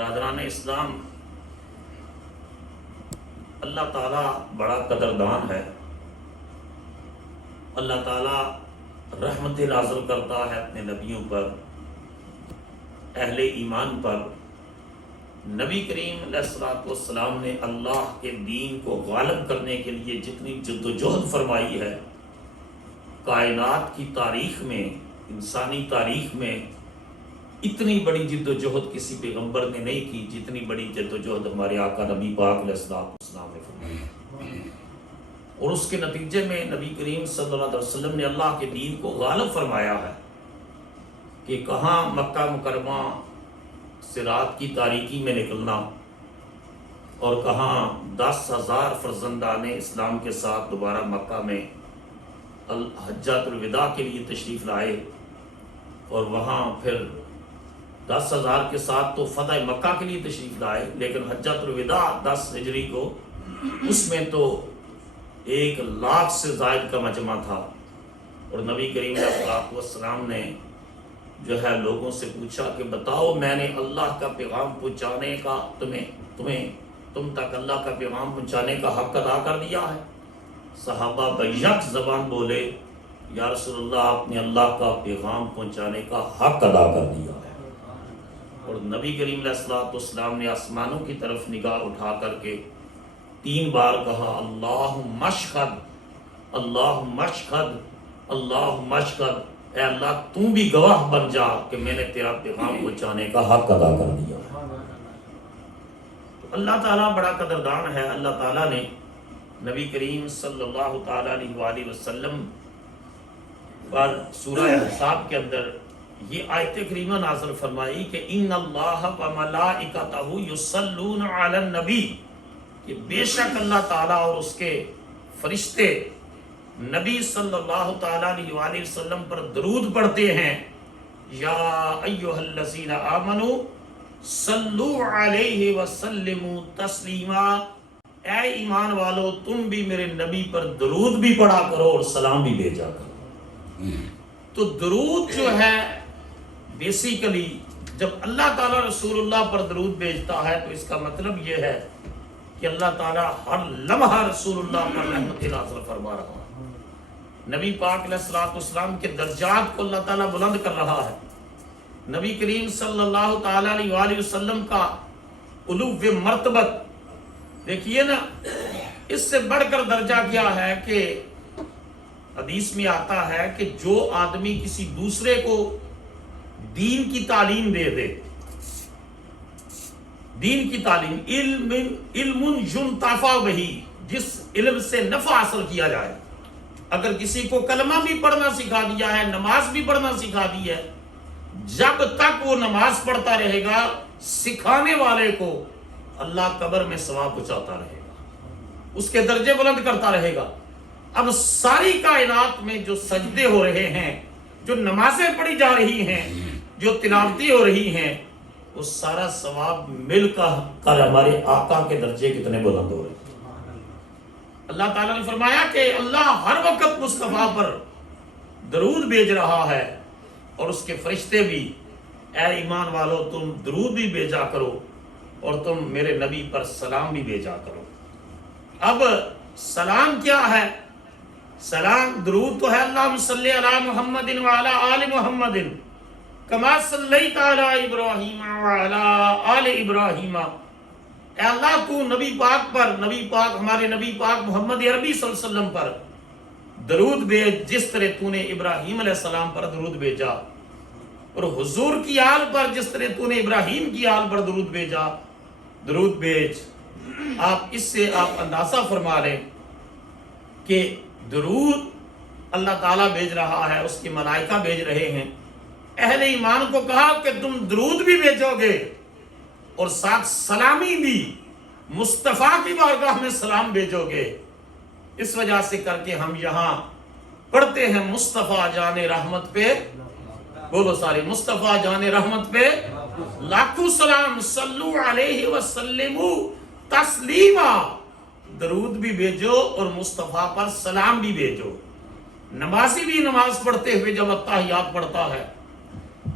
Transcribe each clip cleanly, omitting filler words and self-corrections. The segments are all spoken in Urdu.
برادران اسلام، اللہ تعالیٰ بڑا قدردان ہے۔ اللہ تعالیٰ رحمت نازل کرتا ہے اپنے نبیوں پر، اہل ایمان پر۔ نبی کریم علیہ الصلوۃ والسلام نے اللہ کے دین کو غالب کرنے کے لیے جتنی جد و جہد فرمائی ہے، کائنات کی تاریخ میں، انسانی تاریخ میں اتنی بڑی جد و جہد کسی پیغمبر نے نہیں کی جتنی بڑی جد و جہد ہمارے آقا نبی پاک علیہ السلام نے فرمائی۔ اور اس کے نتیجے میں نبی کریم صلی اللہ علیہ وسلم نے اللہ کے دین کو غالب فرمایا ہے کہ کہاں مکہ مکرمہ سے رات کی تاریکی میں نکلنا اور کہاں 10,000 فرزندان اسلام کے ساتھ دوبارہ مکہ میں حجۃ الوداع کے لیے تشریف لائے، اور وہاں پھر 10,000 کے ساتھ تو فتح مکہ کے لیے تشریف لائے، لیکن حجۃ الوداع 10 ہجری کو اس میں تو 1,00,000 سے زائد کا مجمع تھا۔ اور نبی کریم علیہ السلام نے جو ہے لوگوں سے پوچھا کہ بتاؤ، میں نے اللہ کا پیغام پہنچانے کا تم تک اللہ کا پیغام پہنچانے کا حق ادا کر دیا ہے؟ صحابہ بیک زبان بولے، یا رسول اللہ، آپ نے اللہ کا پیغام پہنچانے کا حق ادا کر دیا ہے۔ اور نبی کریم علیہ السلام نے آسمانوں کی طرف نگاہ اٹھا کر کے 3 بار کہا، اللہم اشہد، اللہم اشہد، اللہم اشہد، اے اللہ تو بھی گواہ بن جا کہ میں نے تیرا پیغام پہنچانے کا حق ادا کر دیا ہے۔ تو اللہ تعالیٰ بڑا قدردان ہے۔ اللہ تعالیٰ نے نبی کریم صلی اللہ تعالیٰ علیہ وآلہ وسلم پر سورہ احزاب کے اندر یہ آیت کریمہ نازل فرمائی کہ ان اللہ وملائکتہ یصلون علی النبی، کہ بے شک اللہ تعالیٰ اور اس کے فرشتے نبی صلی اللہ تعالیٰ علیہ وآلہ وسلم پر درود پڑھتے ہیں۔ یا ایہا الذین آمنوا صلو علیہ وسلموا تسلیما، اے ایمان والو تم بھی میرے نبی پر درود بھی پڑھا کرو اور سلام بھی بھیجا کرو۔ تو درود جو ہے بیسیکلی جب اللہ تعالیٰ رسول اللہ پر درود بھیجتا ہے تو اس کا مطلب یہ ہے کہ اللہ تعالیٰ ہر لمحہ رسول اللہ پر رحمت نازل فرما رہا ہے۔ نبی پاک علیہ السلام کے درجات کو اللہ تعالیٰ بلند کر رہا ہے۔ نبی کریم صلی اللہ تعالیٰ علیہ وآلہ وسلم کا علو مرتبت دیکھیے نا، اس سے بڑھ کر درجہ کیا ہے کہ حدیث میں آتا ہے کہ جو آدمی کسی دوسرے کو دین کی تعلیم دے دے، دین کی تعلیم، علم ينتفع بہ، جس علم سے نفع حاصل کیا جائے۔ اگر کسی کو کلمہ بھی پڑھنا سکھا دیا ہے، نماز بھی پڑھنا سکھا دی ہے، جب تک وہ نماز پڑھتا رہے گا سکھانے والے کو اللہ قبر میں ثواب پہنچاتا رہے گا، اس کے درجے بلند کرتا رہے گا۔ اب ساری کائنات میں جو سجدے ہو رہے ہیں، جو نمازیں پڑھی جا رہی ہیں، جو تلاوتیں ہو رہی ہیں، وہ سارا ثواب مل کر ہمارے آقا کے درجے کتنے بلند ہو رہے ہیں۔ اللہ تعالیٰ نے فرمایا کہ اللہ ہر وقت مصطفیٰ پر درود بھیج رہا ہے، اور اس کے فرشتے بھی، اے ایمان والو تم درود بھی بھیجا کرو اور تم میرے نبی پر سلام بھی بھیجا کرو۔ اب سلام کیا ہے؟ سلام درود تو ہے، اللہم صلی علی محمد وعلی آل محمد کما صلیت علی ابراہیم وعلی آل ابراہیم، اے اللہ تو نبی پاک پر، نبی پاک ہمارے نبی پاک محمد عربی صلی اللہ علیہ وسلم پر درود بھیج جس طرح تو نے ابراہیم علیہ السلام پر درود بھیجا، اور حضور کی آل پر جس طرح تو نے ابراہیم کی آل پر درود بھیجا، درود بھیج۔ آپ اس سے آپ اندازہ فرما لیں کہ درود اللہ تعالیٰ بھیج رہا ہے، اس کی ملائکہ بھیج رہے ہیں۔ اہل ایمان کو کہا کہ تم درود بھی بھیجو گے اور ساتھ سلامی بھی، مصطفیٰ کی بارگاہ میں سلام بھیجو گے۔ اس وجہ سے کر کے ہم یہاں پڑھتے ہیں مصطفیٰ جان رحمت پہ، بولو سارے، مصطفیٰ جان رحمت پہ لاکھوں سلام، صلو علیہ وسلموا تسلیما، درود بھی بھیجو اور مصطفیٰ پر سلام بھی بھیجو۔ نمازی بھی نماز پڑھتے ہوئے جب التحیات پڑھتا ہے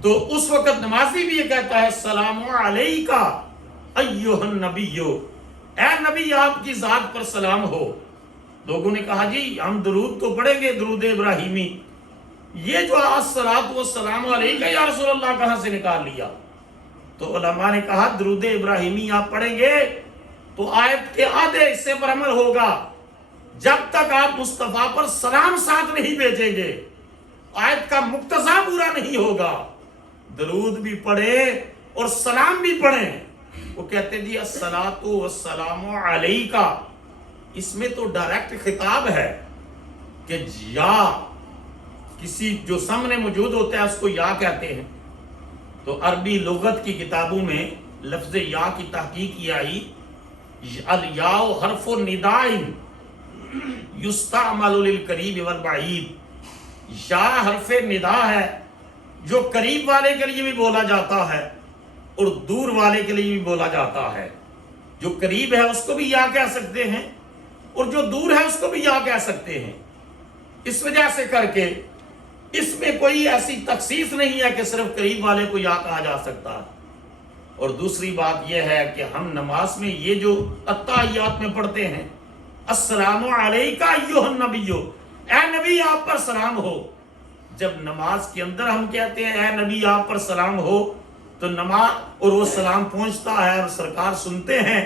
تو اس وقت نمازی بھی یہ کہتا ہے السلام علیکہ ایھا النبی، اے نبی آپ کی ذات پر سلام ہو۔ لوگوں نے کہا جی ہم درود تو پڑھیں گے، درود ابراہیمی، یہ جو الصلاۃ والسلام علیک یا رسول اللہ کہاں سے نکال لیا؟ تو علماء نے کہا درود ابراہیمی آپ پڑھیں گے تو آیت کے آدھے حصے پر عمل ہوگا، جب تک آپ مصطفیٰ پر سلام ساتھ نہیں بھیجیں گے آیت کا مقتضا پورا نہیں ہوگا۔ درود بھی پڑھیں اور سلام بھی پڑھیں۔ وہ کہتے جی الصلاۃ والسلام علیک، اس میں تو ڈائریکٹ خطاب ہے کہ یا کسی جو سامنے موجود ہوتا ہے اس کو یا کہتے ہیں۔ تو عربی لغت کی کتابوں میں لفظ یا کی تحقیق یہ آئی، الیاء حرف نداء یستعمل للقریب والبعید، یا حرف ندا ہے جو قریب والے کے لیے بھی بولا جاتا ہے اور دور والے کے لیے بھی بولا جاتا ہے۔ جو قریب ہے اس کو بھی یا کہہ سکتے ہیں اور جو دور ہے اس کو بھی یا کہہ سکتے ہیں۔ اس وجہ سے کر کے اس میں کوئی ایسی تخصیص نہیں ہے کہ صرف قریب والے کو یا کہا جا سکتا ہے۔ اور دوسری بات یہ ہے کہ ہم نماز میں یہ جو اتحیات میں پڑھتے ہیں السلام علیک ایھا النبی، اے نبی آپ پر سلام ہو، جب نماز کے اندر ہم کہتے ہیں اے نبی آپ پر سلام ہو تو نماز اور وہ سلام پہنچتا ہے اور سرکار سنتے ہیں،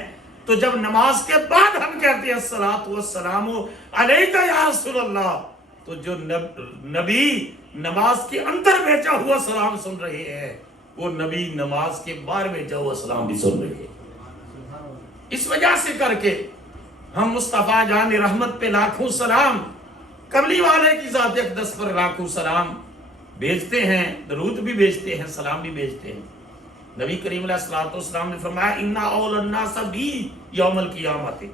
تو جب نماز کے بعد ہم کہتے ہیں الصلاۃ والسلام علیک یا رسول اللہ، تو جو نبی نماز کے اندر بھیجا ہوا سلام سن رہے ہیں وہ نبی نماز کے باہر بھیجا ہوا سلام بھی سن رہے ہیں۔ اس وجہ سے کر کے ہم مصطفیٰ جان رحمت پہ لاکھوں سلام، کملی والے کی ذات اقدس پر لاکھوں سلام بھیجتے ہیں، درود بھی بھیجتے ہیں، سلام بھی بھیجتے ہیں۔ نبی کریم علیہ الصلوۃ والسلام نے فرمایا ان اول الناس بی یوم القیامت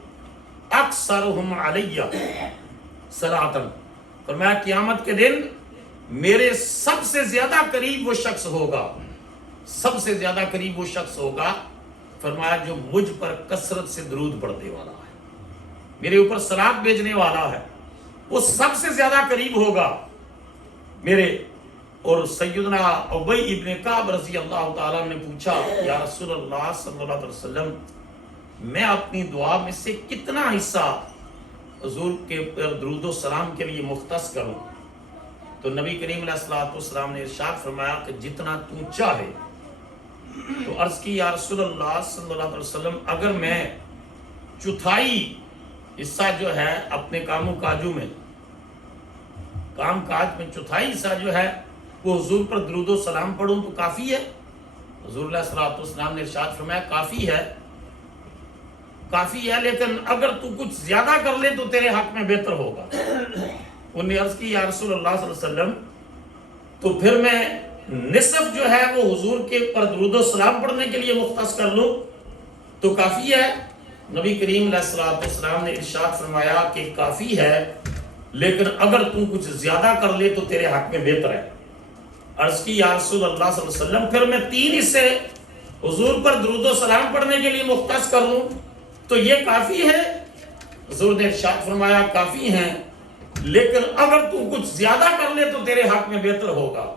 اکثرهم علی صلاۃ، فرمایا قیامت کے دن میرے سب سے زیادہ قریب وہ شخص ہوگا، سب سے زیادہ قریب وہ شخص ہوگا، فرمایا جو مجھ پر کثرت سے درود پڑھنے والا ہے، میرے اوپر صلوات بھیجنے والا ہے، وہ سب سے زیادہ قریب ہوگا میرے۔ اور سیدنا ابی ابن کعب رضی اللہ تعالیٰ نے پوچھا یا رسول اللہ صلی اللہ علیہ وسلم میں اپنی دعا میں سے کتنا حصہ حضور کے درود و سلام کے لیے مختص کروں؟ تو نبی کریم علیہ الصلوۃ والسلام نے ارشاد فرمایا کہ جتنا تو چاہے۔ تو عرض کی یا رسول اللہ صلی اللہ علیہ وسلم اگر میں چوتھائی حصہ جو ہے اپنے کاموں کاجوں میں، کام کاج میں چوتھائی حصہ جو ہے وہ حضور پر درود و سلام پڑھوں تو کافی ہے؟ حضور علیہ الصلوۃ والسلام نے ارشاد فرمایا کافی ہے، کافی ہے، لیکن اگر تو کچھ زیادہ کر لے تو تیرے حق میں بہتر ہوگا۔ انہوں نے عرض کی یا رسول اللہ صلی اللہ علیہ وسلم تو پھر میں نصف جو ہے وہ حضور کے پر درود و سلام پڑھنے کے لیے مختص کر لوں تو کافی ہے؟ نبی کریم علیہ الصلوۃ والسلام نے ارشاد فرمایا کہ کافی ہے، لیکن اگر تو کچھ زیادہ کر لے تو تیرے حق میں بہتر ہے۔ عرض کی یا رسول اللہ صلی اللہ علیہ وسلم پھر میں 3 حصے حضور پر درود و سلام پڑھنے کے لیے مختص کر لوں تو یہ کافی ہے؟ حضور نے ارشاد فرمایا کافی ہیں، لیکن اگر تو کچھ زیادہ کر لے تو تیرے حق میں بہتر ہوگا۔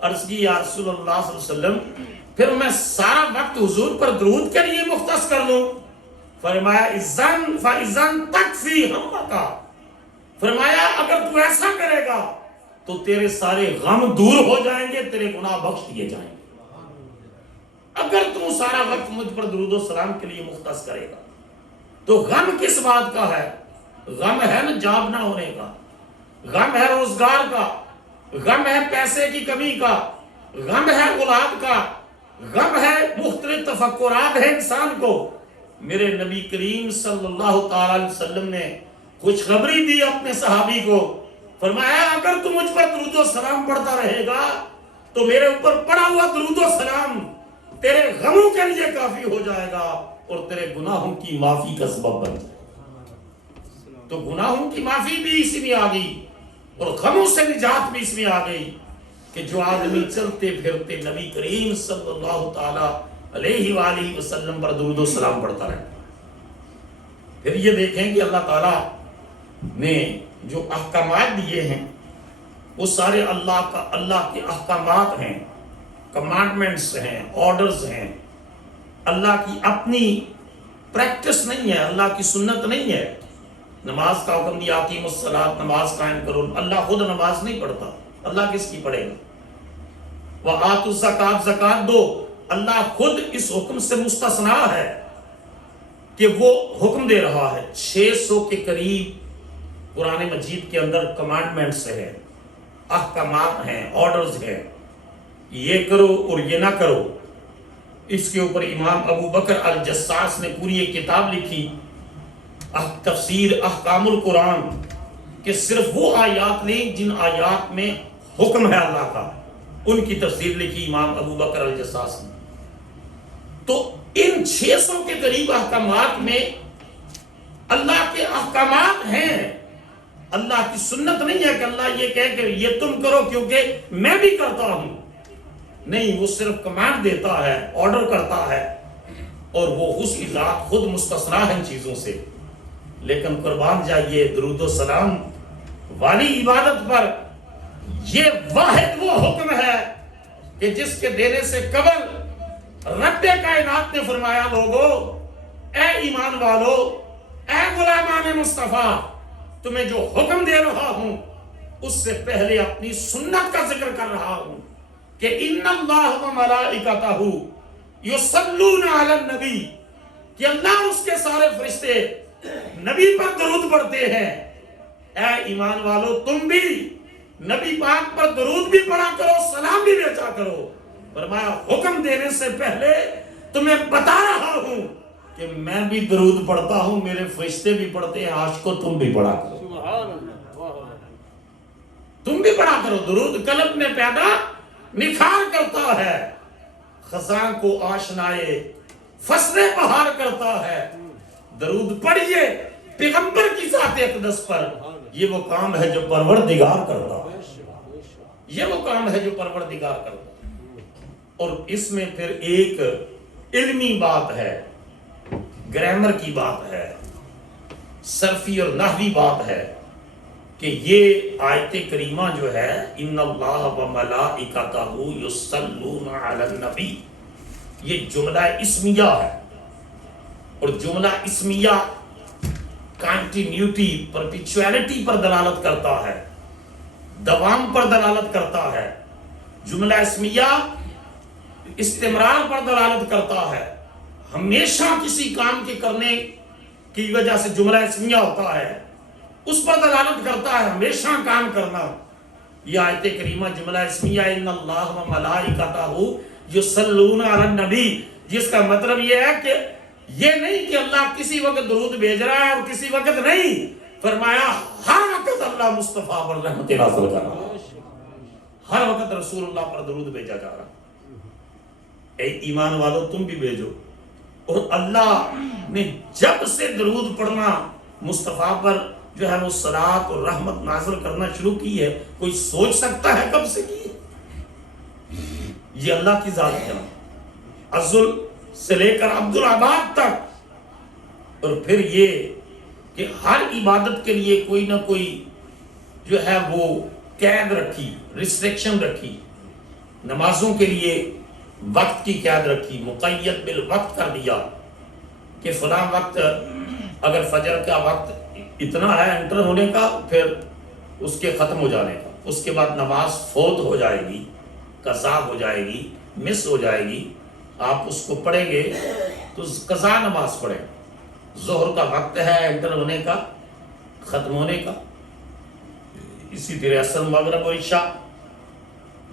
عرض کی یا رسول اللہ صلی اللہ علیہ وسلم پھر میں سارا وقت حضور پر درود کے لیے مختص کر لوں؟ فرمایا اذن فاذن تکفی ہمک، فرمایا اگر تو ایسا کرے گا تو تیرے سارے غم دور ہو جائیں گے، تیرے گناہ بخش دیے جائیں گے۔ اگر تو سارا وقت مجھ پر درود و سلام کے لیے مختص کرے گا تو غم کس بات کا ہے؟ غم ہے نا جاب نہ ہونے کا، غم ہے روزگار کا، غم ہے پیسے کی کمی کا، غم ہے اولاد کا، غم ہے مختلف تفکرات ہیں انسان کو۔ میرے نبی کریم صلی اللہ تعالی علیہ وسلم نے خوشخبری دی اپنے صحابی کو، فرمایا اگر تو مجھ پر درود و سلام پڑھتا رہے گا تو میرے اوپر پڑا ہوا درود و سلام تیرے غموں کے لیے کافی ہو جائے گا اور تیرے گناہوں کی معافی کا سبب بن جائے گا۔ تو گناہوں کی معافی بھی اسی میں آ گئی اور غموں سے نجات بھی اس میں آ گئی کہ جو آدمی چلتے پھرتے نبی کریم صلی اللہ تعالی علیہ وآلہ وسلم پر درود و سلام پڑھتا رہے۔ پھر یہ دیکھیں کہ اللہ تعالیٰ نے جو احکامات دیے ہیں وہ سارے اللہ کے احکامات ہیں، کمانڈمنٹس ہیں، آرڈرز ہیں، اللہ کی اپنی پریکٹس نہیں ہے، اللہ کی سنت نہیں ہے۔ نماز کا حکم دیا اقیموا الصلاۃ، نماز قائم کرو، اللہ خود نماز نہیں پڑھتا، اللہ کس کی پڑھے گا؟ وآتوا الزکوٰۃ، زکوٰۃ دو، اللہ خود اس حکم سے مستثنا ہے کہ وہ حکم دے رہا ہے۔ 600 کے قریب قرآن مجید کے اندر کمانڈمنٹس ہیں، احکامات ہیں، آرڈرز ہیں، یہ کرو اور یہ نہ کرو۔ اس کے اوپر امام ابو بکر الجساس نے پوری ایک کتاب لکھی، تفسیر احکام القرآن، کہ صرف وہ آیات نہیں جن آیات میں حکم ہے اللہ کا، ان کی تفسیر لکھی امام ابو بکر الجساس نے۔ تو ان 600 کے قریب احکامات میں اللہ کے احکامات ہیں، اللہ کی سنت نہیں ہے کہ اللہ یہ کہے کہ یہ تم کرو کیونکہ میں بھی کرتا ہوں، نہیں، وہ صرف کمانڈ دیتا ہے، آرڈر کرتا ہے، اور وہ اس کی ذات خود مستثنا ہے ان چیزوں سے۔ لیکن قربان جائیے درود و سلام والی عبادت پر یہ واحد وہ حکم ہے کہ جس کے دینے سے قبل رب کائنات نے فرمایا، لوگو، اے ایمان والو، اے غلامان مصطفیٰ، تمہیں جو حکم دے رہا ہوں اس سے پہلے اپنی سنت کا ذکر کر رہا ہوں کہ ان اللہ و ملائکتہ یصلون علی النبی، کہ اللہ اور اس کے سارے فرشتے نبی پر درود پڑھتے ہیں۔ اے ایمان والو، تم بھی نبی پاک پر درود بھی پڑھا کرو، سلام بھی بھیجا کرو۔ فرمایا حکم دینے سے پہلے تمہیں بتا رہا ہوں کہ میں بھی درود پڑھتا ہوں، میرے فرشتے بھی پڑھتے ہیں، عاشقو تم بھی پڑھا کرو، تم بھی پڑھا کرو۔ درود قلب میں پیدا نکھار کرتا ہے، خزاں کو آشنائے فصلیں بہار کرتا ہے۔ درود پڑھیے پیغمبر کی ذات اقدس پر، یہ وہ کام ہے جو پروردگار کرتا ہے، یہ وہ کام ہے جو پروردگار کرتا ہے۔ اور اس میں پھر ایک علمی بات ہے، گرامر کی بات ہے، صرفی اور نحوی بات ہے کہ یہ آیت کریمہ جو ہے ان اللہ و ملائکتہ یصلون علی النبی، یہ جملہ اسمیہ ہے، اور جملہ اسمیہ کنٹینیوٹی، پرپیچویلٹی پر دلالت کرتا ہے، دوام پر دلالت کرتا ہے۔ جملہ اسمیہ استمرار پر دلالت کرتا ہے، ہمیشہ کسی کام کے کرنے کی وجہ سے جملہ اسمیہ ہوتا ہے، اس پر دلالت کرتا ہے، ہمیشہ کام کرنا۔ یہ آیت کریمہ جملہ اسمیہ ان اللہ و ملائکتہ یصلون علی النبی، جس کا مطلب یہ ہے کہ یہ نہیں کہ اللہ کسی وقت درود بھیج رہا ہے اور کسی وقت نہیں، فرمایا ہر وقت اللہ مصطفیٰ پر رحمت نازل کر رہا ہے، ہر وقت رسول اللہ پر درود بھیجا جا رہا ہے۔ اے ایمان والو، تم بھی بھیجو۔ اور اللہ نے جب سے درود پڑھنا مصطفیٰ پر جو ہے وہ صلاۃ اور رحمت نازل کرنا شروع کی ہے، کوئی سوچ سکتا ہے کب سے کی؟ یہ اللہ کی ذات ہے، ازل سے لے کر عبدالعباد تک۔ اور پھر یہ کہ ہر عبادت کے لیے کوئی نہ کوئی جو ہے وہ قید رکھی، ریسٹرکشن رکھی۔ نمازوں کے لیے وقت کی قید رکھی، مقید بالوقت کر دیا کہ فلاں وقت، اگر فجر کا وقت اتنا ہے انٹر ہونے کا، پھر اس کے ختم ہو جانے کا، اس کے بعد نماز فوت ہو جائے گی، قضا ہو جائے گی، مس ہو جائے گی، آپ اس کو پڑھیں گے تو قضا نماز پڑھیں۔ ظہر کا وقت ہے انٹر ہونے کا، ختم ہونے کا، اسی طرح عصر، مغرب و عشاء۔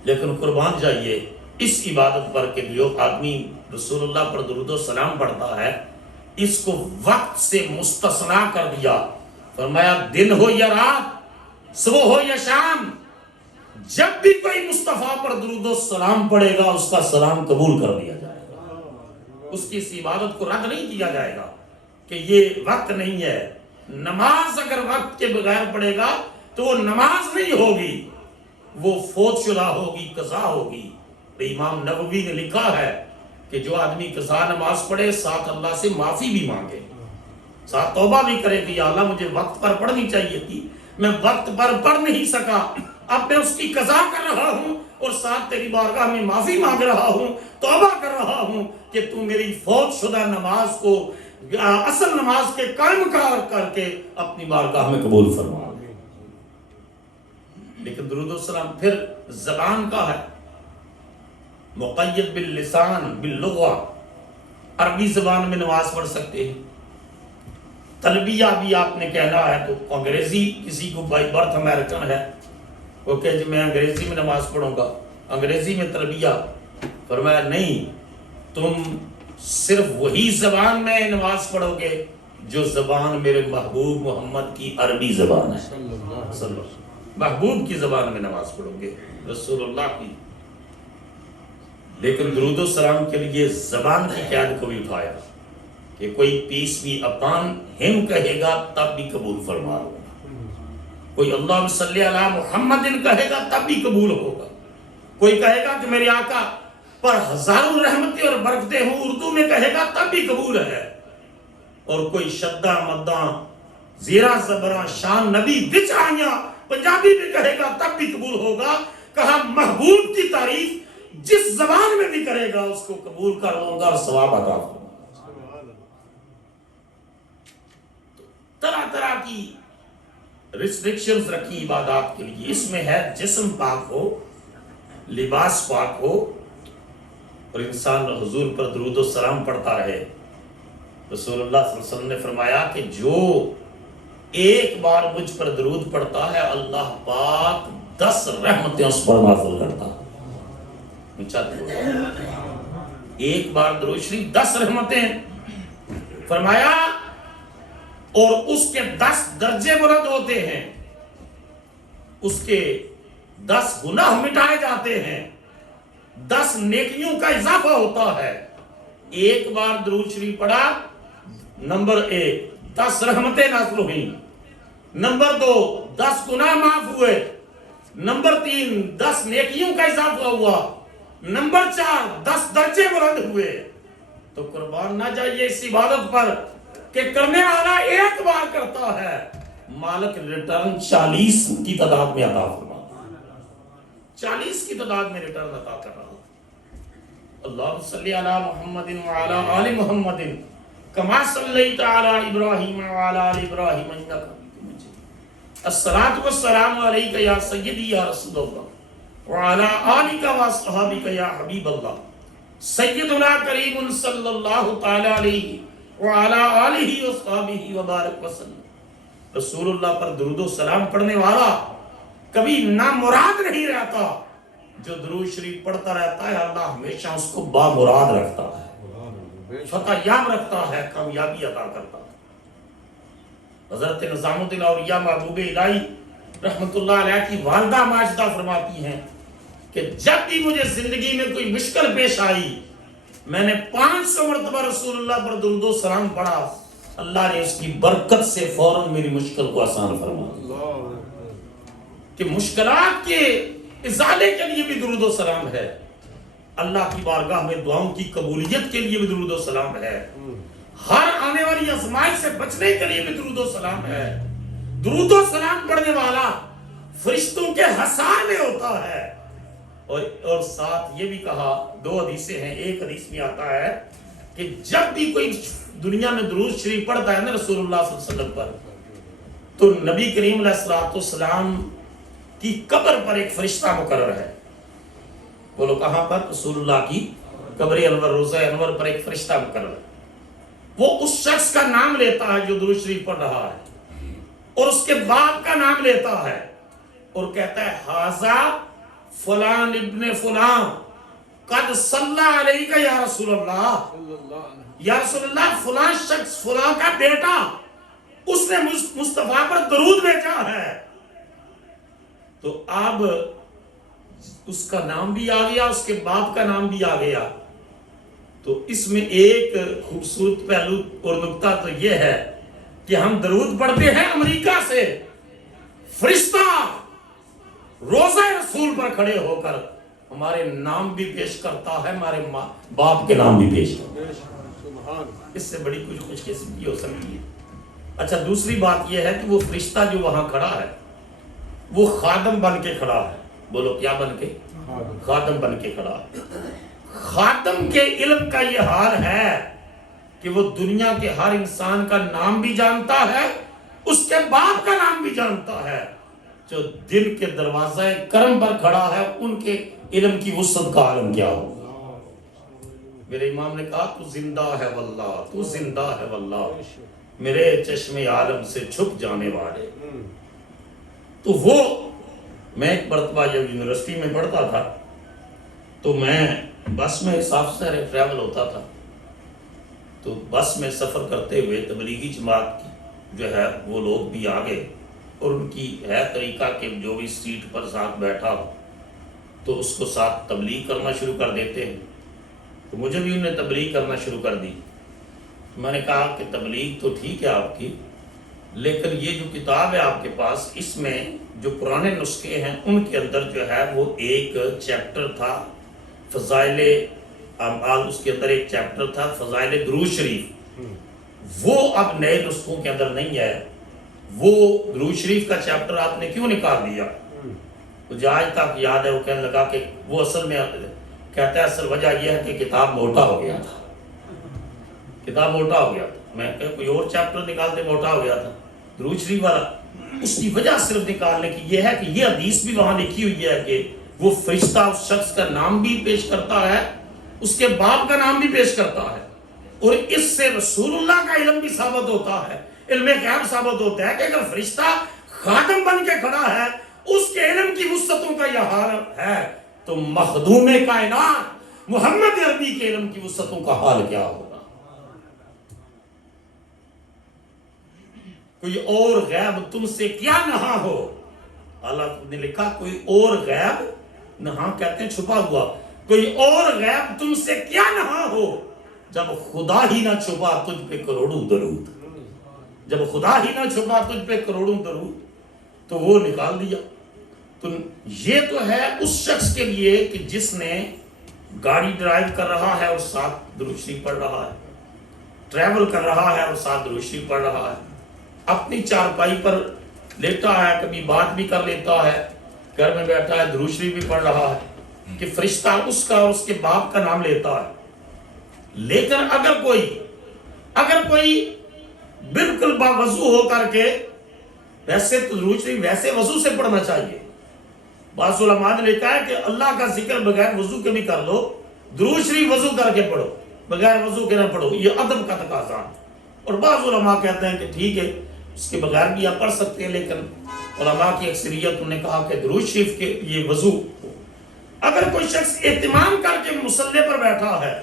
لیکن قربان جائیے اس عبادت پر کہ جو آدمی رسول اللہ پر درود و سلام پڑھتا ہے، اس کو وقت سے مستثنا کر دیا۔ فرمایا دن ہو یا رات، صبح ہو یا شام، جب بھی کوئی مصطفیٰ پر درود و سلام پڑھے گا اس کا سلام قبول کر دیا جائے گا، اس کی اس عبادت کو رد نہیں کیا جائے گا کہ یہ وقت نہیں ہے۔ نماز اگر وقت کے بغیر پڑھے گا تو وہ نماز نہیں ہوگی، وہ فوت شدہ ہوگی، قضا ہوگی۔ امام نووی نے لکھا ہے کہ جو آدمی قضا نماز پڑھے، ساتھ اللہ سے معافی بھی مانگے، ساتھ توبہ بھی کرے کہ یا اللہ مجھے وقت پر پڑھنی چاہیے تھی، میں وقت پر پڑھ نہیں سکا، اب میں اس کی قضا کر رہا ہوں اور ساتھ تیری بارگاہ میں معافی مانگ رہا ہوں، توبہ کر رہا ہوں کہ تو میری فوت شدہ نماز کو اصل نماز کے قائم کر کے اپنی بارگاہ میں قبول فرما۔ لیکن درود و سلام پھر زبان کا ہے، مقید باللسان باللغہ، عربی زبان میں نماز پڑھ سکتے ہیں۔ تلبیہ بھی آپ نے کہنا ہے تو انگریزی، کسی کو بائی برتھ امریکن ہے وہ کہ جی میں انگریزی میں نماز پڑھوں گا، انگریزی میں تلبیہ، فرمایا نہیں، تم صرف وہی زبان میں نماز پڑھو گے جو زبان میرے محبوب محمد کی عربی زبان ہے، صلی اللہ علیہ وسلم، محبوب کی زبان میں نماز پڑھو گے، رسول اللہ کی۔ لیکن درود و سلام کے لیے زبان کی قید کو بھی اٹھایا کہ کوئی پیس بھی اپان ہم کہے گا تب بھی قبول فرما ہوگا، کوئی اللہم صلی علی محمد کہے گا تب بھی قبول ہوگا، کوئی کہے گا کہ میرے آقا پر ہزاروں رحمتیں اور برکتیں ہوں اردو میں کہے گا تب بھی قبول ہے، اور کوئی شدہ مدہ زیرہ زبرہ شان نبی وچ آئیاں پنجابی میں کہے گا تب بھی قبول ہوگا۔ کہا محبوب کی تعریف جس زبان میں بھی کرے گا اس کو قبول کر لوں گا اور ثواب عطا کروں گا۔ طرح طرح کی ریسٹرکشنز رکھی عبادات کے لیے، اس میں ہے جسم پاک ہو، لباس پاک ہو، اور انسان حضور پر درود و سلام پڑھتا رہے۔ رسول اللہ صلی اللہ علیہ وسلم نے فرمایا کہ جو ایک بار مجھ پر درود پڑھتا ہے اللہ پاک 10 رحمتیں اس پر نازل کرتا ہے۔ ایک بار درود شریف 10 رحمتیں، فرمایا اور اس کے 10 درجے بلند ہوتے ہیں، اس کے 10 گناہ مٹائے جاتے ہیں، 10 نیکیوں کا اضافہ ہوتا ہے۔ ایک بار درود شریف پڑھا، نمبر 1 10 رحمتیں نازل ہوئیں، نمبر 2 10 گناہ معاف ہوئے، نمبر 3 10 نیکیوں کا اضافہ ہوا، نمبر 4 10 درجے بلند ہوئے۔ تو قربان نہ جائیے اس عبادت پر کہ کرنے والا ایک بار کرتا ہے، مالک ریٹرن 40 کی تعداد میں عطا فرماتا ہے، 40 کی تعداد میں ریٹرن عطا کر رہا ہے۔ اللہم صلی علی محمد وعلی آل محمد کما صلیت علی ابراہیم وعلی آل ابراہیم انک حمید مجید، الصلاۃ والسلام علیک یا سیدی یا رسول اللہ وعلی آلک واصحابک یا حبیب اللہ، سیدنا کریم صلی اللہ تعالی علیہ وعلی آلہ وصحبہ وبارک وسلم۔ رسول اللہ پر درود و سلام پڑھنے والا کبھی نامراد نہیں رہتا، جو درود شریف پڑھتا رہتا ہے اللہ ہمیشہ اس کو بامراد رکھتا ہے، فتح یاب رکھتا ہے، کامیابی عطا کرتا ہے۔ حضرت نظام الدین اولیاء محبوب الہی رحمت اللہ علیہ کی والدہ ماجدہ فرماتی ہیں کہ جب بھی مجھے زندگی میں کوئی مشکل پیش آئی میں نے 500 مرتبہ رسول اللہ پر درود و سلام پڑھا، اللہ نے اس کی برکت سے فوراً میری مشکل کو آسان فرما دیا۔ کہ مشکلات کے ازالے کے لیے بھی درود و سلام ہے، اللہ کی بارگاہ میں دعاؤں کی قبولیت کے لیے بھی درود و سلام ہے، ہر آنے والی آزمائش سے بچنے کے لیے بھی درود و سلام ہے۔ درود و سلام پڑھنے والا فرشتوں کے حصار میں ہوتا ہے۔ اور ساتھ یہ بھی کہا، 2 حدیثیں ہیں، ایک حدیث میں آتا ہے کہ جب بھی کوئی دنیا میں درود شریف پڑھتا ہے نا رسول اللہ صلی اللہ علیہ وسلم پر، تو نبی کریم علیہ السلام کی قبر پر ایک فرشتہ مقرر ہے۔ بولو کہاں پر؟ رسول اللہ کی قبر انور، روضہ انور پر ایک فرشتہ مقرر ہے۔ وہ اس شخص کا نام لیتا ہے جو درود شریف پڑھ رہا ہے، اور اس کے باپ کا نام لیتا ہے اور کہتا ہے ھذا فلان ابن فلان قد صلی علیک یا رسول اللہ، یا رسول اللہ فلان شخص فلان کا بیٹا اس نے مصطفیٰ پر درود بھیجا ہے۔ تو اب اس کا نام بھی آ گیا، اس کے باپ کا نام بھی آ گیا۔ تو اس میں ایک خوبصورت پہلو اور نکتہ تو یہ ہے کہ ہم درود پڑھتے ہیں امریکہ سے، فرشتہ روضہ رسول پر کھڑے ہو کر ہمارے نام بھی پیش کرتا ہے، ہمارے باپ کے نام بھی پیش کرتا ہے۔ اس سے بڑی کچھ خوش قسمتی ہو سکتی ہے۔ اچھا دوسری بات یہ ہے کہ وہ فرشتہ جو وہاں کھڑا ہے وہ خادم بن کے کھڑا ہے، بولو کیا بن کے؟ خادم بن کے کھڑا ہے۔ خادم کے علم کا یہ حال ہے کہ وہ دنیا کے ہر انسان کا نام بھی جانتا ہے، اس کے باپ کا نام بھی جانتا ہے۔ جو دل کے دروازہ کرم پر کھڑا ہے ان کے علم کی وسعت کا عالم کیا ہو۔ میرے امام نے کہا تو زندہ ہے واللہ، تو زندہ ہے واللہ، میرے چشم عالم سے چھپ جانے والے۔ تو وہ میں ایک مرتبہ جب یونیورسٹی میں پڑھتا تھا تو میں بس میں صاف ستھرا ٹریول ہوتا تھا، تو بس میں سفر کرتے ہوئے تبلیغی جماعت کی جو ہے وہ لوگ بھی آ گئے، اور ان کی ہے طریقہ کہ جو بھی سیٹ پر ساتھ بیٹھا ہو تو اس کو ساتھ تبلیغ کرنا شروع کر دیتے ہیں۔ تو مجھے بھی انہوں نے تبلیغ کرنا شروع کر دی۔ میں نے کہا کہ تبلیغ تو ٹھیک ہے آپ کی، لیکن یہ جو کتاب ہے آپ کے پاس، اس میں جو پرانے نسخے ہیں ان کے اندر جو ہے وہ ایک چیپٹر تھا فضائل اعمال، اس کے اندر ایک چیپٹر تھا فضائل درود شریف، وہ اب نئے نسخوں کے اندر نہیں ہے۔ وہ درود شریف کا چیپٹر آپ نے کیوں نکال دیا؟ مجھے آج تک یاد ہے، وہ کہنے لگا کہ وہ اصل میں کہتا ہے اصل وجہ یہ ہے کہ کتاب موٹا ہو گیا تھا، کتاب موٹا ہو گیا تھا۔ میں کہ کوئی اور چیپٹر نکالتے موٹا ہو گیا تھا درود شریف والا۔ اس کی وجہ صرف نکالنے کی یہ ہے کہ یہ حدیث بھی وہاں لکھی ہوئی ہے کہ وہ فرشتہ اس شخص کا نام بھی پیش کرتا ہے، اس کے باپ کا نام بھی پیش کرتا ہے، اور اس سے رسول اللہ کا علم بھی ثابت ہوتا ہے، علم غیب ثابت ہوتا ہے کہ اگر فرشتہ خادم بن کے کھڑا ہے اس کے علم کی وسعتوں کا یہ حال ہے، تو مخدوم کائنات محمد عربی کے علم کی وسعتوں کا حال کیا ہوگا؟ کوئی اور غیب تم سے کیا نہا ہو، اللہ نے لکھا کوئی اور غیب نہا کہتے ہیں چھپا ہوا، کوئی اور غیب تم سے کیا نہا ہو، جب خدا ہی نہ چھپا تجھ پہ کروڑوں درود، جب خدا ہی نہ چھپا تجھ پہ کروڑوں درود، تو وہ نکال دیا۔ تو یہ تو ہے اس شخص کے لیے کہ جس نے گاڑی ڈرائیو کر رہا ہے اور ساتھ درود شریف پڑھ رہا ہے، ٹریول کر رہا ہے اور ساتھ درود شریف پڑھ رہا ہے، اپنی چارپائی پر لیٹا ہے، کبھی بات بھی کر لیتا ہے، گھر میں بیٹھا ہے درود شریف بھی پڑھ رہا ہے، کہ فرشتہ اس کا اور اس کے باپ کا نام لیتا ہے۔ لیکن اگر کوئی بالکل باوضو ہو کر کے، ویسے تو درود شریف ویسے وضو سے پڑھنا چاہیے، بعض علماء نے لکھا ہے کہ اللہ کا ذکر بغیر وضو کے بھی کر لو، درود شریف وضو کر کے پڑھو، بغیر وضو کے نہ پڑھو، یہ ادب کا تقاضا ہے۔ اور بعض علماء کہتے ہیں کہ ٹھیک ہے اس کے بغیر بھی آپ پڑھ سکتے ہیں، لیکن علماء کی اکثریت نے کہا کہ درود شریف کے یہ وضو ہو۔ اگر کوئی شخص اہتمام کر کے مصلی پر بیٹھا ہے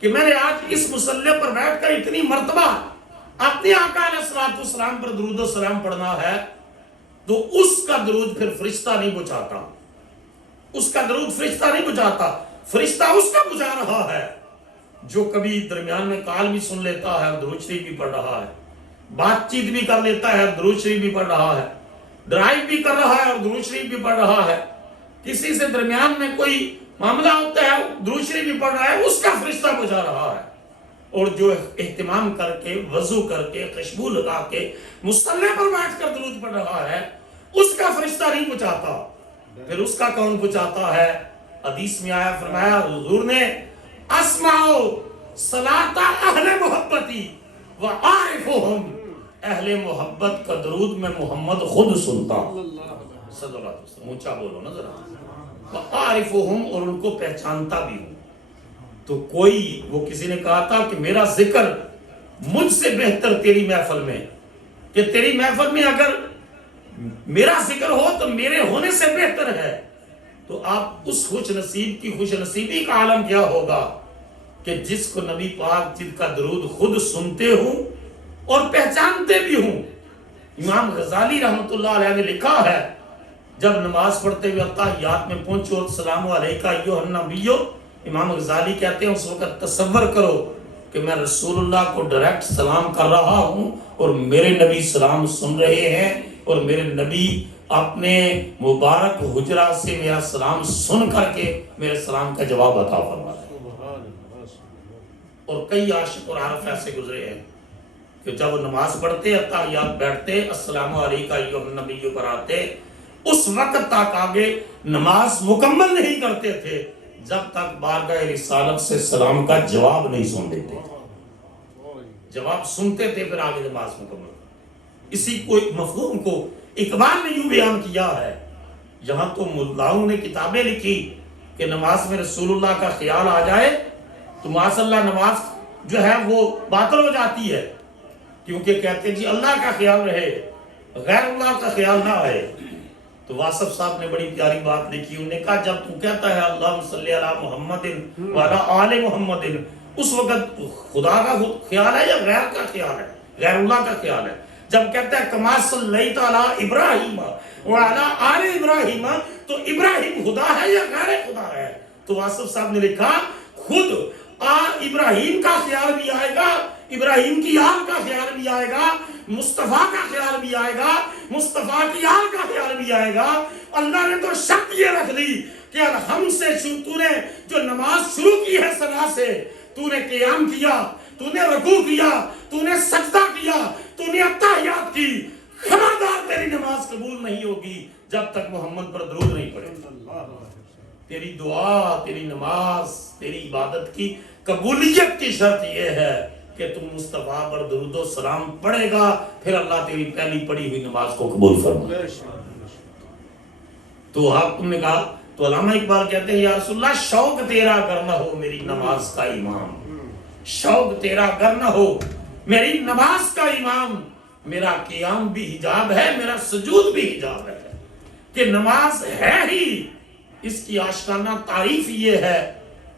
کہ میں نے آج اس مصلی پر بیٹھ کر اتنی مرتبہ اپنے آقا علیہ الصلوۃ والسلام پر درود و سلام پڑھنا ہے، تو اس کا درود پھر فرشتہ نہیں پہنچاتا، اس کا درود فرشتہ نہیں پہنچاتا، فرشتہ اس کا پہنچا رہا ہے جو کبھی درمیان میں کال بھی سن لیتا ہے اور درود شریف بھی پڑھ رہا ہے، بات چیت بھی کر لیتا ہے اور درود شریف بھی پڑھ رہا ہے، ڈرائیو بھی کر رہا ہے اور درود شریف بھی پڑھ رہا ہے، کسی سے درمیان میں کوئی معاملہ ہوتا ہے درود شریف بھی پڑھ رہا ہے، اس کا فرشتہ پہنچا رہا ہے۔ اور جو اہتمام کر کے وضو کر کے خوشبو لگا کے مصلی پر بیٹھ کر درود پڑھ رہا ہے، اس کا فرشتہ نہیں پہنچاتا، پھر اس کا کون پہنچاتا ہے؟ حدیث میں آیا، فرمایا حضور نے اسمعوا صلاۃ اہل محبتی وعارفہم، اہل محبت کا درود میں محمد خود سنتا ہوں، صلی اللہ علیہ وسلم، اونچا بولو نا ذرا، وعارفہم، اور ان کو پہچانتا بھی ہوں۔ تو کوئی وہ کسی نے کہا تھا کہ میرا ذکر مجھ سے بہتر تیری محفل میں، کہ تیری محفل میں اگر میرا ذکر ہو تو میرے ہونے سے بہتر ہے، تو آپ اس خوش نصیب کی خوش نصیبی کا عالم کیا ہوگا کہ جس کو نبی پاک جن کا درود خود سنتے ہوں اور پہچانتے بھی ہوں۔ امام غزالی رحمۃ اللہ علیہ نے لکھا ہے، جب نماز پڑھتے ہوئے التحیات میں پہنچو السلام علیکہ ایھا النبی، امام غزالی کہتے ہیں اس وقت تصور کرو کہ میں رسول اللہ کو ڈائریکٹ سلام کر رہا ہوں اور میرے نبی سلام سن رہے ہیں، اور میرے نبی اپنے مبارک حجرہ سے میرا سلام سن کر کے میرے سلام کا جواب عطا فرما رہے ہیں۔ اور کئی عاشق اور عارف ایسے گزرے ہیں کہ جب وہ نماز پڑھتے التحیات بیٹھتے السلام علیکہ ایھا النبی پر آتے، اس وقت تک آگے نماز مکمل نہیں کرتے تھے جب تک بارگاہ رسالت سے سلام کا جواب نہیں سن لیتے تھے. جواب سنتے تھے پھر آگے نماز مکمل. اسی کو مفہوم کو اقبال نے یوں بیان کیا ہے. یہاں تو ملاؤں نے کتابیں لکھی کہ نماز میں رسول اللہ کا خیال آ جائے تو معاذ اللہ نماز جو ہے وہ باطل ہو جاتی ہے، کیونکہ کہتے ہیں جی اللہ کا خیال رہے غیر اللہ کا خیال نہ آئے. تو واصف صاحب نے بڑی پیاری بات لکھی. انہوں نے کہا جب تو کہتا ہے اللہم صلی علی محمد وعلی آل محمد، اس وقت خدا کا خیال ہے یا غیر کا خیال ہے؟ غیر اللہ کا خیال ہے. جب کہتا ہے کما صلیت علی ابراہیم وعلی آل ابراہیم، تو ابراہیم خدا ہے یا غیر خدا ہے؟ تو واصف صاحب نے لکھا خود ابراہیم کا خیال بھی آئے گا، ابراہیم کی آل کا خیال بھی آئے گا، مصطفیٰ کا خیال بھی آئے گا، مصطفیٰ کی آل کا خیال بھی آئے گا. اللہ نے تو شرط یہ رکھ دی کہ ہم سے تو نے جو نماز شروع کی ہے صلاح سے، تو نے قیام کیا، تو نے رکوع کیا، تو نے سجدہ کیا، تو نے اتحیات کی، خبردار تیری نماز قبول نہیں ہوگی جب تک محمد پر درود نہیں پڑے. تیری دعا، تیری نماز، تیری عبادت کی قبولیت کی شرط یہ ہے کہ تم مصطفیٰ پر درود و سلام پڑھے گا، پھر اللہ تیری پہلی پڑھی ہوئی نماز کو قبول فرمائے. تو آپ نے کہا، تو علامہ اقبال کہتے ہیں یا رسول اللہ شوق تیرا اگر نہ ہو میری نماز کا امام، شوق تیرا اگر نہ ہو میری نماز کا امام، میرا قیام بھی حجاب ہے، میرا سجود بھی حجاب ہے. کہ نماز ہے ہی، اس کی آشکارانہ تعریف یہ ہے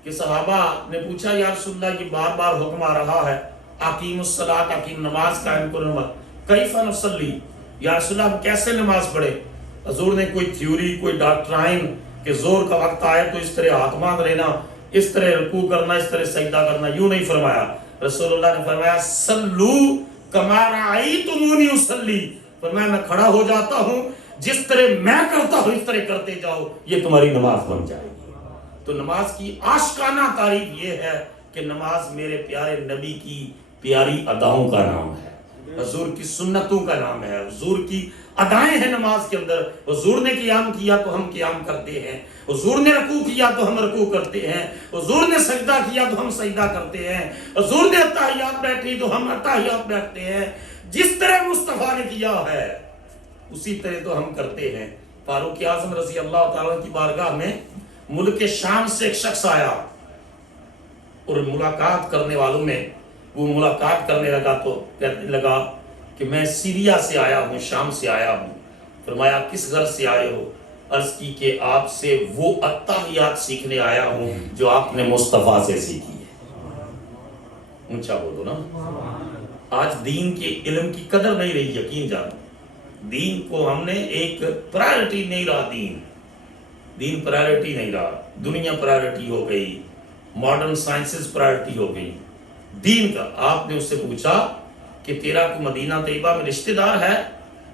کہ صحابہ نے پوچھا یا رسول اللہ کی بار بار حکم آ رہا ہے اقیم الصلاۃ، اقیم نماز قائم کرو، کیف نصلی، یا رسول اللہ کیسے نماز پڑھے؟ حضور نے کوئی تھیوری، کوئی ڈاکٹرائن کہ زور کا وقت آئے تو اس طرح ہاتھ باندھ لینا، اس طرح رکوع کرنا، اس طرح سجدہ کرنا، یوں نہیں فرمایا. رسول اللہ نے فرمایا صلو کما رأیتمونی اصلی، فرمایا میں کھڑا ہو جاتا ہوں جس طرح میں کرتا ہوں اس طرح کرتے جاؤ، یہ تمہاری نماز بن جائے گی. تو نماز کی عاشقانہ تعریف یہ ہے کہ نماز میرے پیارے نبی کی پیاری اداؤں کا نام ہے، حضور کی سنتوں کا نام ہے، حضور کی ادائیں ہیں نماز کے اندر. حضور نے قیام کیا تو ہم قیام کرتے ہیں، حضور نے رکوع کیا تو ہم رکوع کرتے ہیں، حضور نے سجدہ کیا تو ہم سجدہ کرتے ہیں، حضور نے اتحیات بیٹھی تو ہم اتحیات بیٹھتے ہیں. جس طرح مصطفیٰ نے کیا ہے اسی طرح تو ہم کرتے ہیں. فاروق اعظم رضی اللہ تعالیٰ کی بارگاہ میں ملک شام سے ایک شخص آیا اور ملاقات کرنے والوں میں وہ ملاقات کرنے لگا تو کہنے لگا کہ میں سیریا سے آیا ہوں، شام سے آیا ہوں. فرمایا کس غرض سے آئے ہو؟ عرض کی کہ آپ سے وہ اتحیات سیکھنے آیا ہوں جو آپ نے مصطفیٰ سے سیکھی ہے. اونچا بولو نا. آج دین کے علم کی قدر نہیں رہی، یقین جانو. دین کو ہم نے ایک پرائرٹی نہیں رہا، دین پرائرٹی نہیں رہا، دنیا پرائرٹی ہو گئی، ماڈرن سائنسز پرائرٹی ہو گئی. دین کا آپ نے اس سے پوچھا کہ تیرا کوئی مدینہ طیبہ میں رشتہ دار ہے؟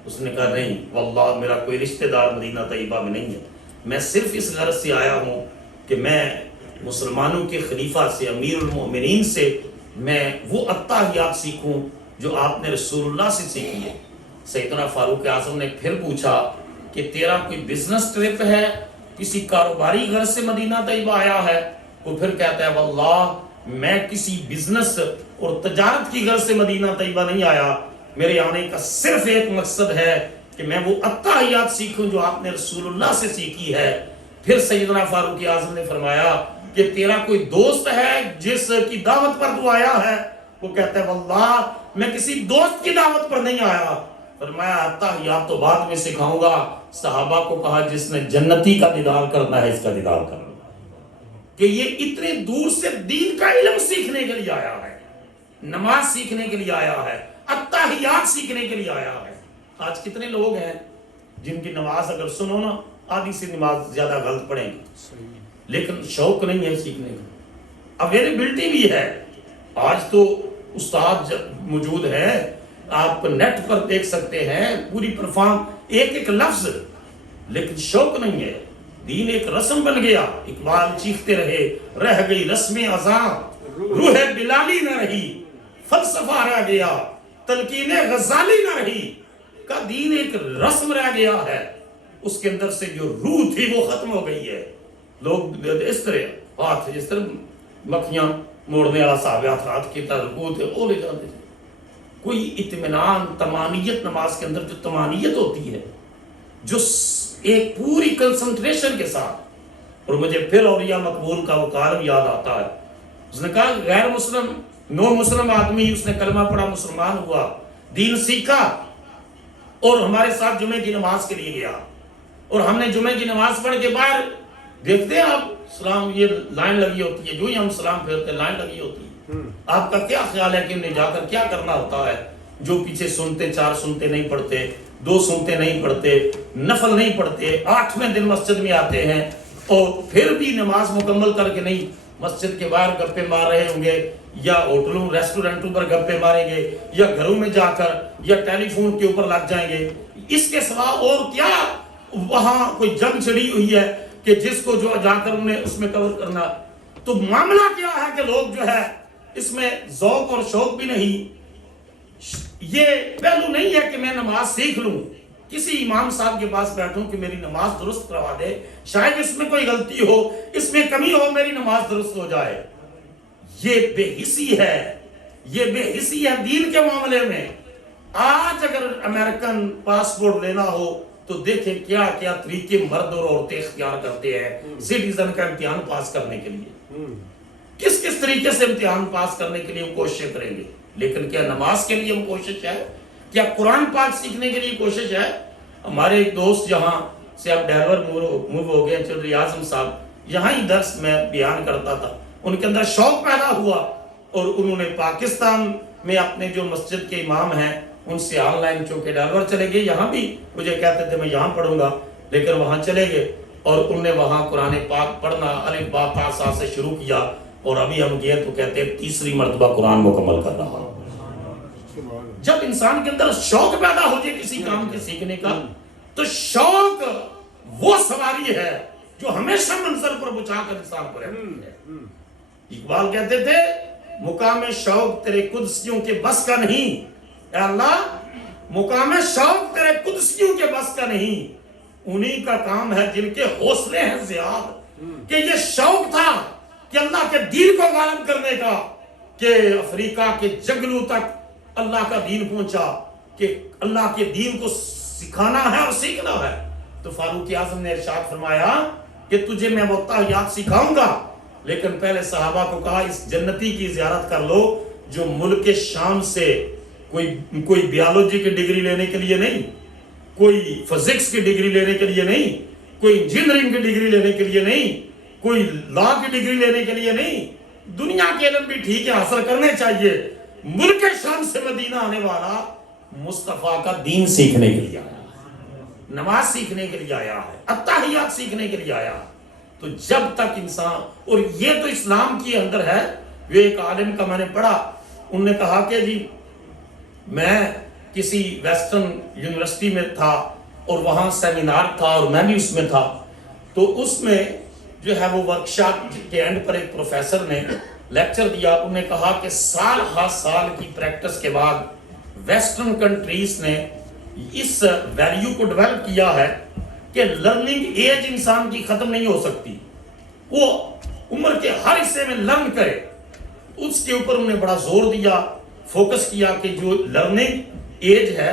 اس نے کہا نہیں واللہ میرا کوئی رشتہ دار مدینہ طیبہ میں نہیں ہے، میں صرف اس غرض سے آیا ہوں کہ میں مسلمانوں کے خلیفہ سے، امیر المؤمنین سے میں وہ اتحیات سیکھوں جو آپ نے رسول اللہ سے سیکھی ہے. سیدنا فاروق اعظم نے پھر پوچھا کہ تیرا کوئی بزنس ٹرپ ہے، کسی کاروباری غرض سے مدینہ طیبہ آیا ہے؟ وہ پھر کہتا ہے واللہ میں کسی بزنس اور تجارت کی غرض سے مدینہ طیبہ نہیں آیا، میرے آنے کا صرف ایک مقصد ہے کہ میں وہ اتحیات سیکھوں جو آپ نے رسول اللہ سے سیکھی ہے. پھر سیدنا فاروق اعظم نے فرمایا کہ تیرا کوئی دوست ہے جس کی دعوت پر تو آیا ہے؟ وہ کہتا ہے واللہ میں کسی دوست کی دعوت پر نہیں آیا. فرمایا اتحیات تو بعد میں سکھاؤں گا. صحابہ کو کہا جس نے جنتی کا دیدار کرنا ہے اس کا دیدار کرنا، کہ یہ اتنے دور سے دین کا علم سیکھنے کے لیے آیا ہے، نماز سیکھنے کے لیے آیا ہے، اتحیات سیکھنے کے لیے آیا ہے. آج کتنے لوگ ہیں جن کی نماز اگر سنو نا آدھی سے نماز زیادہ غلط پڑھیں گے، لیکن شوق نہیں ہے سیکھنے کا. اویلیبلٹی بھی ہے، آج تو استاد موجود ہے، آپ نیٹ پر دیکھ سکتے ہیں پوری پرفارم ایک ایک لفظ، لیکن شوق نہیں ہے. دین ایک رسم بن گیا. اقبال چیختے رہے رہ گئی رسم ازاں، روح بلالی نہ رہی، فلسفہ رہ گیا، تلقین غزالی نہ رہی. کا دین ایک رسم رہ گیا ہے. اس کے اندر سے جو روح تھی وہ ختم ہو گئی ہے. لوگ اس طرح ہاتھ جس طرح مکھیاں موڑنے والا صاحب ہاتھ کی طرح رکوع تھے وہ لے جاتے تھے. کوئی اطمینان طمانیت نماز کے اندر جو طمانیت ہوتی ہے جو ایک پوری کنسنٹریشن کے ساتھ. اور مجھے پھر اولیاء مقبول کا وہ کالم یاد آتا ہے. اس نے کہا غیر مسلم نو مسلم آدمی اس نے کلمہ پڑھا مسلمان ہوا دین سیکھا اور ہمارے ساتھ جمعے کی نماز کے لیے گیا اور ہم نے جمعے کی نماز پڑھ کے باہر دیکھتے ہیں آپ سلام یہ لائن لگی ہوتی ہے جو ہی ہم سلام پھیرتے لائن لگی ہوتی ہے. آپ کا کیا خیال ہے کہ انہیں جا کر کیا کرنا ہوتا ہے؟ جو پیچھے سنتے 4 سنتے نہیں پڑھتے 2 سنتے نہیں پڑھتے نفل نہیں پڑھتے 8ویں دن مسجد میں آتے ہیں اور پھر بھی نماز مکمل کر کے نہیں مسجد کے باہر گپے مار رہے ہوں گے یا ہوٹلوں ریسٹورنٹوں پر گپے ماریں گے یا گھروں میں جا کر یا ٹیلی فون کے اوپر لگ جائیں گے. اس کے سوا اور کیا وہاں کوئی جنگ چھڑی ہوئی ہے کہ جس کو جو جا کر انہیں اس میں کور کرنا. تو معاملہ کیا ہے کہ لوگ جو ہے اس میں ذوق اور شوق بھی نہیں. یہ پہلو نہیں ہے کہ میں نماز سیکھ لوں کسی امام صاحب کے پاس بیٹھوں کہ میری نماز درست کروا دے شاید اس میں کوئی غلطی ہو اس میں کمی ہو میری نماز درست ہو جائے. یہ بے حسی ہے یہ بے حسی ہے دین کے معاملے میں. آج اگر امریکن پاسپورٹ لینا ہو تو دیکھیں کیا کیا طریقے مرد اور عورتیں اختیار کرتے ہیں سٹیزن کا امتحان پاس کرنے کے لیے. کس کس طریقے سے امتحان پاس کرنے کے لیے ہم کوشش کریں گے. لیکن کیا نماز کے لیے ہم کوشش ہے کیا قرآن پاک سیکھنے کے لیے کوشش ہے. ہمارے ایک دوست یہاں سے اب ڈیلور موو ہو گئے چودھری اعظم صاحب یہاں ہی درس میں بیان کرتا تھا. ان کے اندر شوق پیدا ہوا اور انہوں نے پاکستان میں اپنے جو مسجد کے امام ہیں ان سے آن لائن چونکہ ڈیلور چلے گئے یہاں بھی مجھے کہتے تھے میں یہاں پڑھوں گا لیکن وہاں چلے گئے اور انہوں نے وہاں قرآن پاک پڑھنا الف با تا سا سے شروع کیا اور ابھی ہم گئے تو کہتے ہیں 3ری مرتبہ قرآن مکمل کر رہا. جب انسان کے اندر شوق پیدا ہو جائے کسی کام کے سیکھنے کا تو شوق وہ سواری ہے جو ہمیشہ منزل پر پہنچا کر انسان کو رہتی ہے. اقبال کہتے تھے مقام شوق تیرے قدسیوں کے بس کا نہیں. اے اللہ مقام شوق تیرے قدسیوں کے بس کا نہیں انہی کا کام ہے جن کے حوصلے ہیں زیاد. کہ یہ شوق تھا کہ اللہ کے دین کو غالب کرنے کا کہ افریقہ کے جنگلوں تک اللہ کا دین پہنچا کہ اللہ کے دین کو سکھانا ہے اور سیکھنا ہے. تو فاروق اعظم نے ارشاد فرمایا کہ تجھے میں وہ تحیات سکھاؤں گا لیکن پہلے صحابہ کو کہا اس جنتی کی زیارت کر لو جو ملک شام سے کوئی بیالوجی کی ڈگری لینے کے لیے نہیں کوئی فزکس کی ڈگری لینے کے لیے نہیں کوئی انجینئرنگ کی ڈگری لینے کے لیے نہیں کوئی لا کی ڈگری لینے کے لیے نہیں. دنیا کے علم بھی ٹھیک ہے حاصل کرنے چاہیے. ملک شام سے مدینہ آنے والا مصطفیٰ کا دین سیکھنے کے لیے آیا ہے نماز سیکھنے کے لیے آیا ہے التحیات سیکھنے کے لیے آیا. تو جب تک انسان اور یہ تو اسلام کی اندر ہے. وہ ایک عالم کا میں نے پڑھا انہوں نے کہا کہ جی میں کسی ویسٹرن یونیورسٹی میں تھا اور وہاں سیمینار تھا اور میں بھی اس میں تھا تو اس میں جو ہے وہ ورکشاپ کے اینڈ پر ایک پروفیسر نے لیکچر دیا. انہوں نے کہا کہ سال ہر سال کی پریکٹس کے بعد ویسٹرن کنٹریز نے اس ویلیو کو ڈیولپ کیا ہے کہ لرننگ ایج انسان کی ختم نہیں ہو سکتی. وہ عمر کے ہر حصے میں لرن کرے. اس کے اوپر انہوں نے بڑا زور دیا فوکس کیا کہ جو لرننگ ایج ہے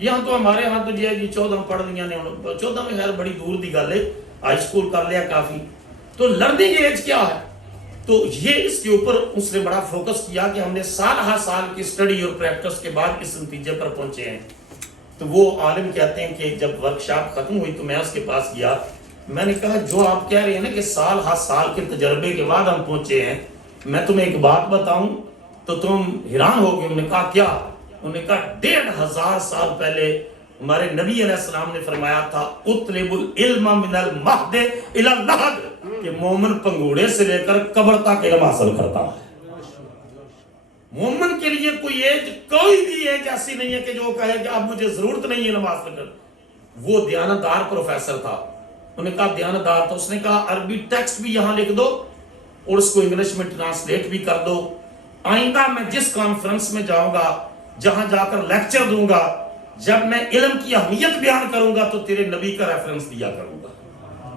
یہاں تو ہمارے ہاں تو جی 14 پڑھ لیا نے 14 میں خیر بڑی دور دی گل ہے ہائی اسکول کر لیا کافی. تو لرننگ ایج کیا ہے تو یہ اس کے اوپر اس نے بڑا فوکس کیا کہ ہم نے سال ہر سال کی اسٹڈی اور پریکٹس کے بعد اس نتیجے پر پہنچے ہیں. تو وہ عالم کہتے ہیں کہ جب ورکشاپ ختم ہوئی تو میں اس کے پاس گیا. میں نے کہا جو آپ کہہ رہے ہیں نا کہ سال ہر سال کے تجربے کے بعد ہم پہنچے ہیں میں تمہیں ایک بات بتاؤں تو تم حیران ہو گئے. انہوں نے کہا کیا؟ انہوں نے کہا 1500 سال پہلے ہمارے نبی علیہ السلام نے فرمایا تھا اطلب العلم من المہد الی اللحد کہ مومن پنگوڑے سے لے کر قبر تک علم حاصل کرتا ہے. مومن کے لیے کوئی بھی ایج ایسی نہیں ہے کہ جو کہے کہ اب مجھے ضرورت نہیں ہے علم حاصل کرنے. وہ دیانتدار پروفیسر تھا. انہوں نے کہا دیانتدار. تو اس نے کہا عربی ٹیکسٹ بھی یہاں لکھ دو اور اس کو انگلش میں ٹرانسلیٹ بھی کر دو. آئندہ میں جس کانفرنس میں جاؤں گا جہاں جا کر لیکچر دوں گا جب میں علم کی اہمیت بیان کروں گا تو تیرے نبی کا ریفرنس دیا کروں گا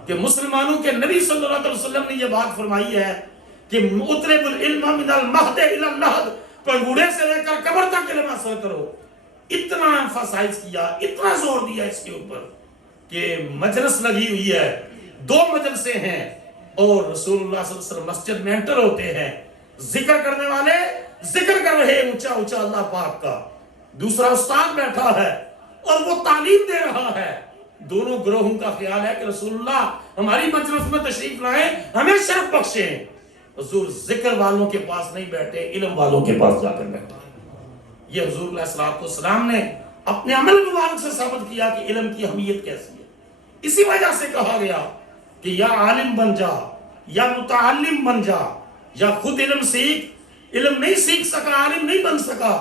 کہ مسلمانوں کے نبی صلی اللہ علیہ وسلم نے یہ بات فرمائی ہے کہ اطلب العلم من المہد الی اللحد، پنگوڑے سے لے کر قبر تک علم حاصل کرو. اتنا ایمفاسائز کیا، اتنا زور دیا اس کے اوپر کہ مجلس لگی ہوئی ہے، 2 مجلسیں ہیں اور رسول اللہ صلی اللہ علیہ وسلم مسجد میں انٹر ہوتے ہیں، ذکر کرنے والے ذکر کر رہے ہیں اونچا اونچا اللہ پاک کا، دوسرا استاد بیٹھا ہے اور وہ تعلیم دے رہا ہے. دونوں گروہوں کا خیال ہے کہ رسول اللہ ہماری مجلس میں تشریف لائیں، ہمیں شرف بخشیں. حضور ذکر والوں کے پاس نہیں بیٹھے، علم والوں کے پاس جا کر بیٹھے. یہ حضور علیہ السلام نے اپنے عمل مبارک سے ثابت کیا کہ علم کی اہمیت کیسی ہے. اسی وجہ سے کہا گیا کہ یا عالم بن جا یا متعلم بن جا، یا خود علم سیکھ، علم نہیں سیکھ سکا، عالم نہیں بن سکا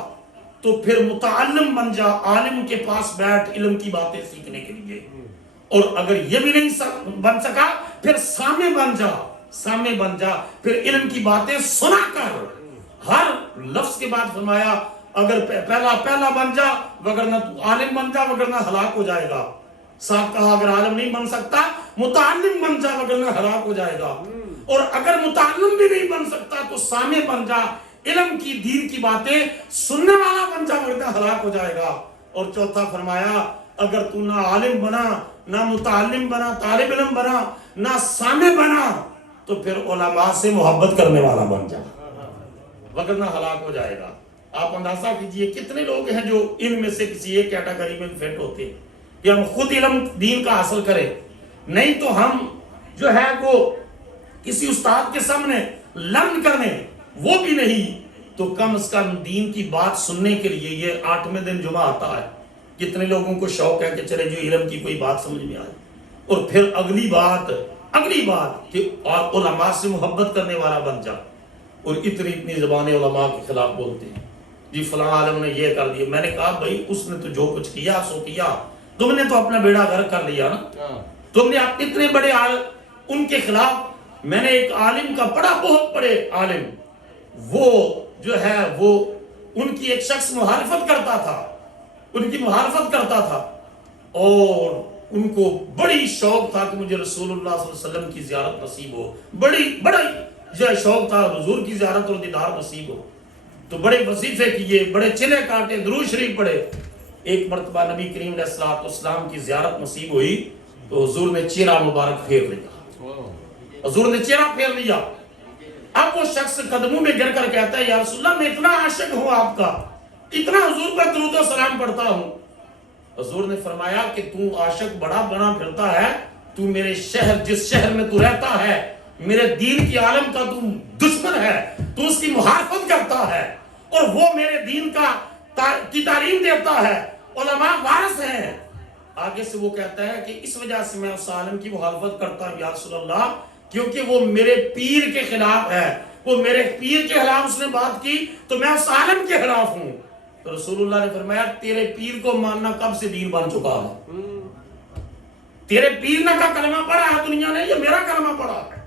تو پھر متعلم بن جا، عالم کے پاس بیٹھ علم کی باتیں سیکھنے کے لیے. اور اگر یہ بھی نہیں بن سکا پھر سامع بن جا، سامع بن جا، پھر علم کی باتیں سنا کر. ہر لفظ کے بعد فرمایا اگر پہلا بن جا وگرنہ تو عالم بن جا وگرنہ ہلاک ہو جائے گا. ساتھ کہا اگر عالم نہیں بن سکتا متعلم بن جا وگرنہ ہلاک ہو جائے گا. اور اگر متعلم بھی نہیں بن سکتا تو سامع بن جا، علم کی دین کی باتیں سننے والا بن جا وگرنہ ہلاک ہو جائے گا. اور چوتھا فرمایا اگر تو نہ عالم بنا، نہ متعلم بنا، طالب علم بنا، نہ سامع بنا تو پھر علماء سے محبت کرنے والا بن جا وگرنہ ہلاک ہو جائے گا. آپ اندازہ کیجئے کتنے لوگ ہیں جو ان میں سے کسی ایک کیٹیگری میں فٹ ہوتے ہیں کہ ہم خود علم دین کا حاصل کریں، نہیں تو ہم جو ہے وہ کسی استاد کے سامنے لرن کرنے، وہ بھی نہیں تو کم از کم دین کی بات سننے کے لیے. یہ 8ویں دن جمعہ آتا ہے، کتنے لوگوں کو شوق ہے کہ چلے جو علم کی کوئی بات سمجھ میں آئے. اور پھر اگلی بات کہ علماء سے محبت کرنے والا بن جا. اور اتنی زبانیں علماء کے خلاف بولتے ہیں، جی فلاں عالم نے یہ کر دیا. میں نے کہا بھائی اس نے تو جو کچھ کیا سو کیا، تم نے تو اپنا بیڑا غرق کر لیا نا. تم نے اتنے بڑے عالم ان کے خلاف. میں نے ایک عالم کا پڑھا، بہت بڑے عالم، وہ جو ہے وہ ان کی ایک شخص مخالفت کرتا تھا، ان کی مخالفت کرتا تھا اور ان کو بڑی شوق تھا کہ مجھے رسول اللہ صلی اللہ علیہ وسلم کی زیارت نصیب ہو. بڑا یہ شوق تھا حضور کی زیارت اور دیدار نصیب ہو. تو بڑے وظیفے کیے، بڑے چلے کاٹے، درود شریف پڑھے. ایک مرتبہ نبی کریم علیہ السلام کی زیارت نصیب ہوئی تو حضور نے چہرہ مبارک پھیر لیا. حضور نے چہرہ پھیر لیا. اب وہ شخص قدموں میں گر کر کہتا ہے یا رسول اللہ میں اتنا عاشق ہوں آپ کا، اتنا حضور پر درود و سلام پڑھتا ہوں. حضور نے فرمایا کہ تو عاشق بڑا بنا پھرتا ہے، تو میرے شہر، جس شہر میں تو رہتا ہے، میرے دین کی عالم کا تو دشمن ہے، تو اس کی مخالفت کرتا ہے اور وہ میرے دین کی تعلیم دیتا ہے، علماء وارث ہیں. آگے سے وہ کہتا ہے کہ اس وجہ سے میں اس عالم کی مخالفت کرتا ہوں یا رسول اللہ کیونکہ وہ میرے پیر کے خلاف ہے، وہ میرے پیر کے خلاف اس نے بات کی تو میں اس عالم کے خلاف ہوں. تو رسول اللہ نے فرمایا تیرے پیر کو ماننا کب سے دین بن چکا ہے؟ تیرے پیر نے کا کلمہ پڑھا ہے دنیا نے، یہ میرا کلمہ پڑھا ہے.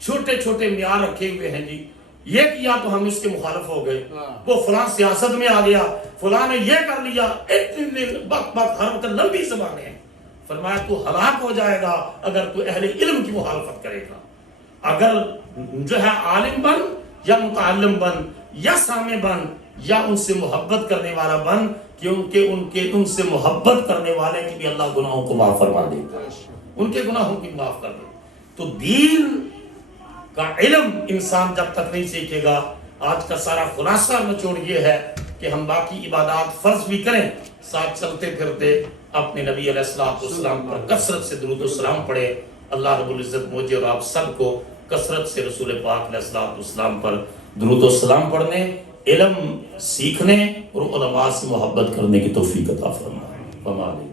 چھوٹے چھوٹے معیار رکھے ہوئے ہیں جی، یہ کیا تو ہم اس کے مخالف ہو گئے، وہ فلاں سیاست میں آ گیا، فلاں نے یہ کر لیا، اتنی بک ہر وقت لمبی زبانیں ہیں. فرمایا تو ہلاک ہو جائے گا اگر تو اہل علم کی مخالفت کرے گا. اگر جو ہے عالم بن یا متعلم بن یا سامع بن یا ان سے محبت کرنے والا بن، کیونکہ ان سے محبت کرنے والے کی بھی اللہ گناہوں کو معاف فرما دے گا، ان کے گناہوں کی معاف کر دے. تو دین کا علم انسان جب تک نہیں سیکھے گا. آج کا سارا خلاصہ نچوڑ یہ ہے کہ ہم باقی عبادات فرض بھی کریں، ساتھ چلتے پھرتے اپنے نبی علیہ السلام پر کثرت سے درود و سلام پڑھے. اللہ رب العزت مجھے اور آپ سب کو کثرت سے رسول پاک علیہ السلام پر درود و سلام پڑھنے، علم سیکھنے اور علماء سے محبت کرنے کی توفیق عطا فرمائے.